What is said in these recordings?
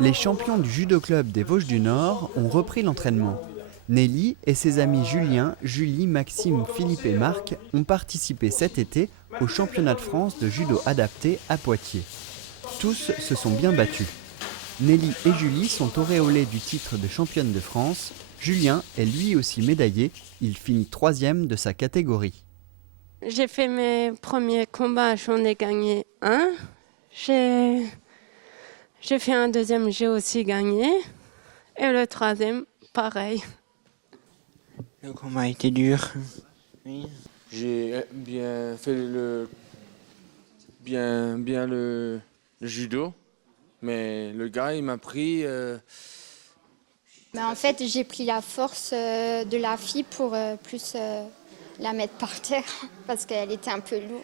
Les champions du judo club des Vosges du Nord ont repris l'entraînement. Nelly et ses amis Julien, Julie, Maxime, Philippe et Marc ont participé cet été au championnat de France de judo adapté à Poitiers. Tous se sont bien battus. Nelly et Julie sont auréolées du titre de championne de France. Julien est lui aussi médaillé, il finit 3e de sa catégorie. J'ai fait mes premiers combats, j'en ai gagné un. J'ai fait un deuxième, j'ai aussi gagné. Et le troisième, pareil. Le combat a été dur. Oui. J'ai bien fait le judo, mais le gars il m'a pris. En fait, j'ai pris la force de la fille pour plus la mettre par terre parce qu'elle était un peu lourde.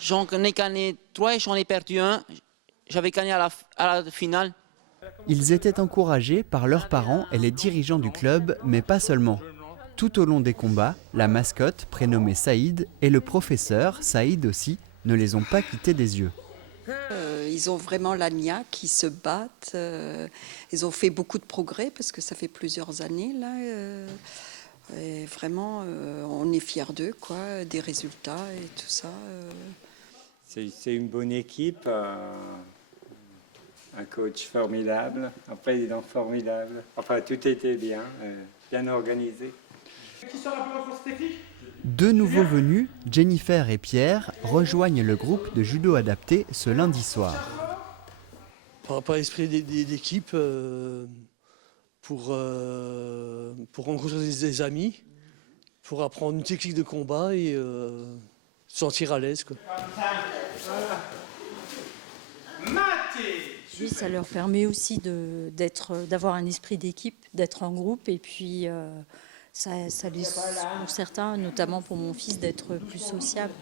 J'en ai gagné 3 et j'en ai perdu un. J'avais gagné à la finale. Ils étaient encouragés par leurs parents et les dirigeants du club, mais pas seulement. Tout au long des combats, la mascotte, prénommée Saïd, et le professeur, Saïd aussi, ne les ont pas quittés des yeux. Ils ont vraiment la niaque, ils se battent. Ils ont fait beaucoup de progrès parce que ça fait plusieurs années là. Et vraiment, on est fiers d'eux, quoi, des résultats et tout ça. C'est une bonne équipe, un coach formidable, un président formidable. Enfin, tout était bien, bien organisé. Qui sera pour la force technique ? Deux nouveaux venus, Jennifer et Pierre, rejoignent le groupe de judo adapté ce lundi soir. Par rapport à l'esprit d'équipe, pour rencontrer des amis, pour apprendre une technique de combat et se sentir à l'aise, quoi. Oui, ça leur permet aussi d'avoir un esprit d'équipe, d'être en groupe et puis pour certains, notamment pour mon fils, d'être plus sociable.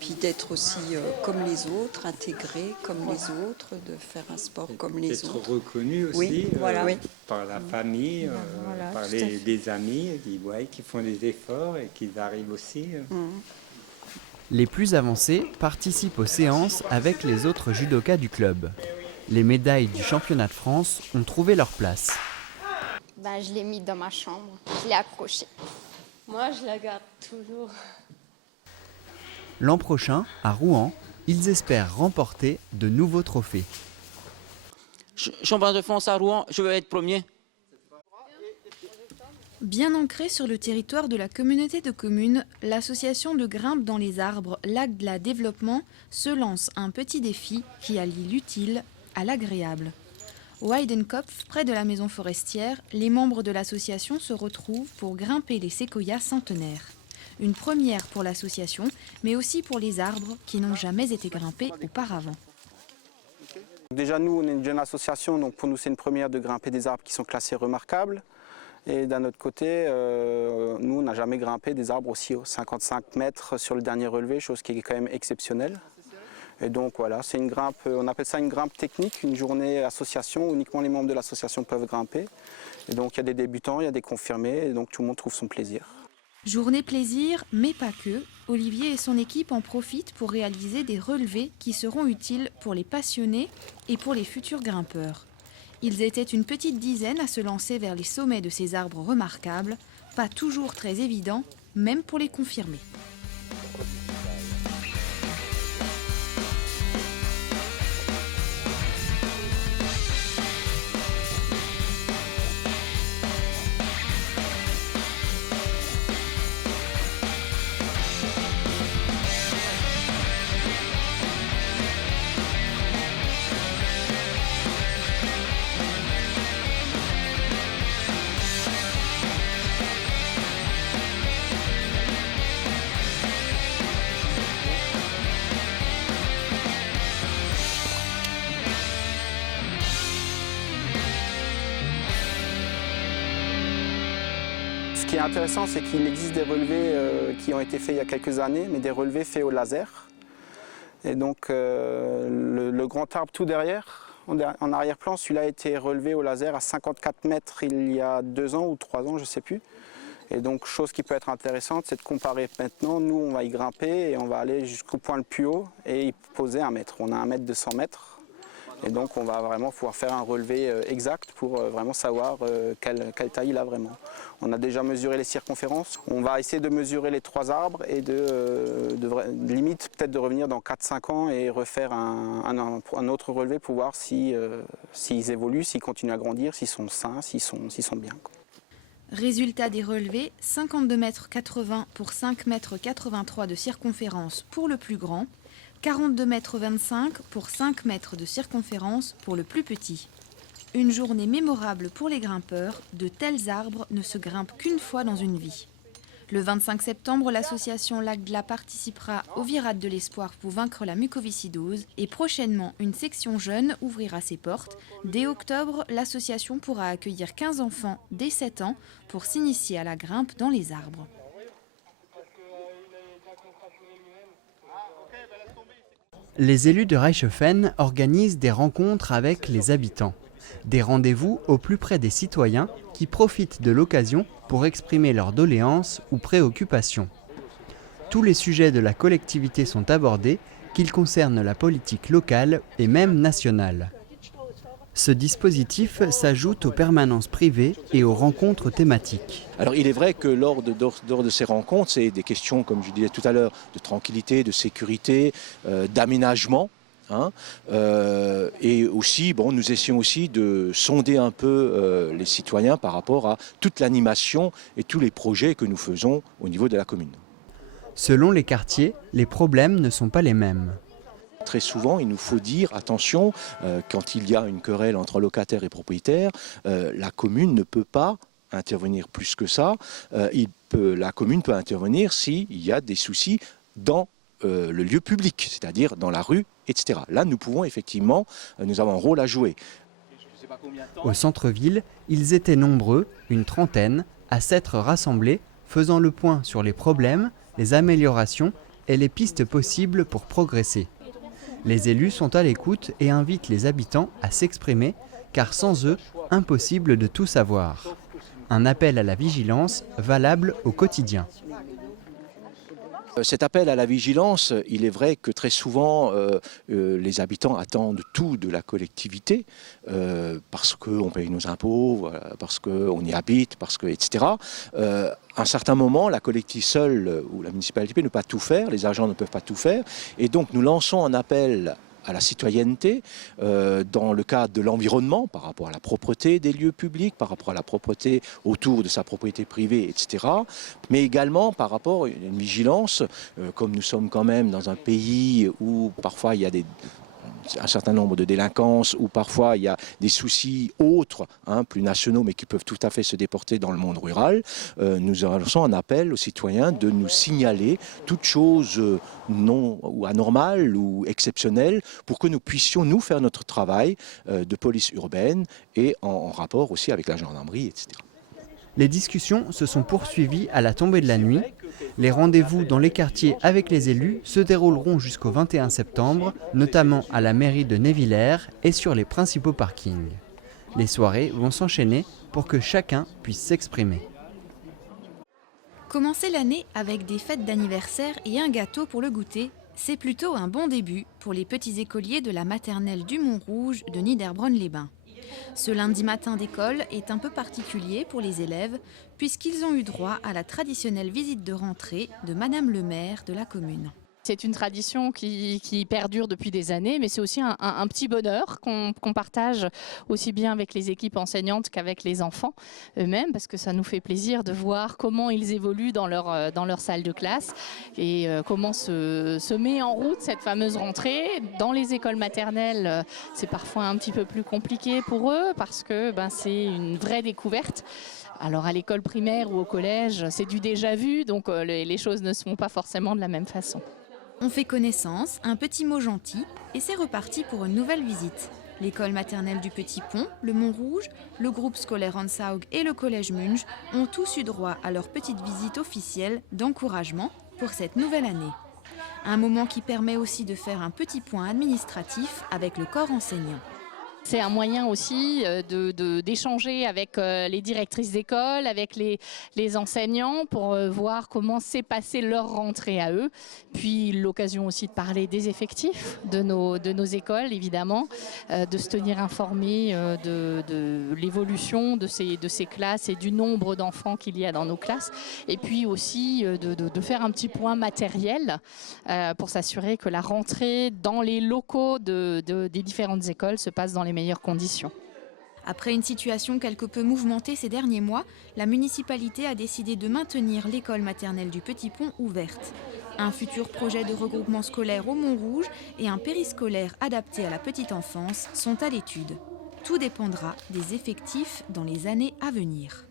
Puis d'être aussi comme les autres, intégré comme les autres, de faire un sport comme les autres. D'être reconnu aussi oui, voilà. Par la famille, voilà, par les amis qui font des efforts et qui arrivent aussi. Les plus avancés participent aux séances avec les autres judokas du club. Les médailles du championnat de France ont trouvé leur place. Je l'ai mis dans ma chambre, je l'ai accroché. Moi, je la garde toujours. L'an prochain, à Rouen, ils espèrent remporter de nouveaux trophées. Champion de France à Rouen, je veux être premier. Bien ancrée sur le territoire de la communauté de communes, l'association de grimpe dans les arbres L'Agla Développement se lance un petit défi qui allie l'utile à l'agréable. Au Heidenkopf, près de la maison forestière, les membres de l'association se retrouvent pour grimper les séquoias centenaires. Une première pour l'association, mais aussi pour les arbres qui n'ont jamais été grimpés auparavant. Déjà nous, on est une jeune association, donc pour nous c'est une première de grimper des arbres qui sont classés remarquables. Et d'un autre côté, nous on n'a jamais grimpé des arbres aussi hauts, 55 mètres sur le dernier relevé, chose qui est quand même exceptionnelle. Et donc voilà, c'est une grimpe, on appelle ça une grimpe technique, une journée association, où uniquement les membres de l'association peuvent grimper. Et donc il y a des débutants, il y a des confirmés, et donc tout le monde trouve son plaisir. Journée plaisir, mais pas que. Olivier et son équipe en profitent pour réaliser des relevés qui seront utiles pour les passionnés et pour les futurs grimpeurs. Ils étaient une petite dizaine à se lancer vers les sommets de ces arbres remarquables, pas toujours très évident, même pour les confirmés. Ce qui est intéressant, c'est qu'il existe des relevés qui ont été faits il y a quelques années, mais des relevés faits au laser. Et donc le grand arbre tout derrière, en arrière-plan, celui-là a été relevé au laser à 54 mètres il y a 2 ans ou 3 ans, je ne sais plus. Et donc, chose qui peut être intéressante, c'est de comparer maintenant. Nous, on va y grimper et on va aller jusqu'au point le plus haut et y poser 1 mètre. On a 1 mètre de 100 mètres. Et donc on va vraiment pouvoir faire un relevé exact pour vraiment savoir quelle taille il a vraiment. On a déjà mesuré les circonférences. On va essayer de mesurer les 3 arbres et limite peut-être de revenir dans 4-5 ans et refaire un autre relevé pour voir s'ils évoluent, s'ils continuent à grandir, s'ils sont sains, s'ils sont bien, quoi. Résultat des relevés, 52,80 m pour 5,83 m de circonférence pour le plus grand, 42,25 m pour 5 m de circonférence pour le plus petit. Une journée mémorable pour les grimpeurs, de tels arbres ne se grimpent qu'une fois dans une vie. Le 25 septembre, l'association Lagdla participera au Virade de l'Espoir pour vaincre la mucoviscidose et prochainement, une section jeune ouvrira ses portes. Dès octobre, l'association pourra accueillir 15 enfants dès 7 ans pour s'initier à la grimpe dans les arbres. Les élus de Reichshoffen organisent des rencontres avec les habitants. Des rendez-vous au plus près des citoyens qui profitent de l'occasion pour exprimer leurs doléances ou préoccupations. Tous les sujets de la collectivité sont abordés, qu'ils concernent la politique locale et même nationale. Ce dispositif s'ajoute aux permanences privées et aux rencontres thématiques. Alors il est vrai que lors de ces rencontres, c'est des questions, comme je disais tout à l'heure, de tranquillité, de sécurité, d'aménagement. Et aussi, nous essayons aussi de sonder un peu les citoyens par rapport à toute l'animation et tous les projets que nous faisons au niveau de la commune. Selon les quartiers, les problèmes ne sont pas les mêmes. Très souvent, il nous faut dire, attention, quand il y a une querelle entre locataires et propriétaires, la commune ne peut pas intervenir plus que ça. La commune peut intervenir s'il y a des soucis dans le lieu public, c'est-à-dire dans la rue, etc. Là, nous pouvons effectivement, nous avons un rôle à jouer. Au centre-ville, ils étaient nombreux, une trentaine, à s'être rassemblés, faisant le point sur les problèmes, les améliorations et les pistes possibles pour progresser. Les élus sont à l'écoute et invitent les habitants à s'exprimer, car sans eux, impossible de tout savoir. Un appel à la vigilance valable au quotidien. Cet appel à la vigilance, il est vrai que très souvent, les habitants attendent tout de la collectivité, parce qu'on paye nos impôts, parce qu'on y habite, etc. À un certain moment, la collectivité seule ou la municipalité ne peut pas tout faire, les agents ne peuvent pas tout faire, et donc nous lançons un appel à la citoyenneté, dans le cadre de l'environnement, par rapport à la propreté des lieux publics, par rapport à la propreté autour de sa propriété privée, etc. Mais également par rapport à une vigilance, comme nous sommes quand même dans un pays où parfois il y a un certain nombre de délinquances, où parfois il y a des soucis autres, plus nationaux, mais qui peuvent tout à fait se déporter dans le monde rural. Nous lançons un appel aux citoyens de nous signaler toute chose non ou anormale ou exceptionnelle pour que nous puissions nous faire notre travail de police urbaine et en rapport aussi avec la gendarmerie, etc. Les discussions se sont poursuivies à la tombée de la nuit. Les rendez-vous dans les quartiers avec les élus se dérouleront jusqu'au 21 septembre, notamment à la mairie de Névillers et sur les principaux parkings. Les soirées vont s'enchaîner pour que chacun puisse s'exprimer. Commencer l'année avec des fêtes d'anniversaire et un gâteau pour le goûter, c'est plutôt un bon début pour les petits écoliers de la maternelle du Mont-Rouge de Niederbronn-les-Bains. Ce lundi matin d'école est un peu particulier pour les élèves puisqu'ils ont eu droit à la traditionnelle visite de rentrée de Madame le maire de la commune. C'est une tradition qui perdure depuis des années, mais c'est aussi un petit bonheur qu'on partage aussi bien avec les équipes enseignantes qu'avec les enfants eux-mêmes, parce que ça nous fait plaisir de voir comment ils évoluent dans leur salle de classe et comment se met en route cette fameuse rentrée. Dans les écoles maternelles, c'est parfois un petit peu plus compliqué pour eux parce que c'est une vraie découverte. Alors à l'école primaire ou au collège, c'est du déjà vu, donc les choses ne se font pas forcément de la même façon. On fait connaissance, un petit mot gentil, et c'est reparti pour une nouvelle visite. L'école maternelle du Petit Pont, le Mont-Rouge, le groupe scolaire Hansaug et le collège Munch ont tous eu droit à leur petite visite officielle d'encouragement pour cette nouvelle année. Un moment qui permet aussi de faire un petit point administratif avec le corps enseignant. C'est un moyen aussi d'échanger avec les directrices d'école, avec les enseignants pour voir comment s'est passée leur rentrée à eux. Puis l'occasion aussi de parler des effectifs de nos écoles, évidemment, de se tenir informé de l'évolution de ces classes et du nombre d'enfants qu'il y a dans nos classes. Et puis aussi de faire un petit point matériel pour s'assurer que la rentrée dans les locaux des différentes écoles se passe dans les meilleures conditions. Après une situation quelque peu mouvementée ces derniers mois, la municipalité a décidé de maintenir l'école maternelle du Petit Pont ouverte. Un futur projet de regroupement scolaire au Montrouge et un périscolaire adapté à la petite enfance sont à l'étude. Tout dépendra des effectifs dans les années à venir.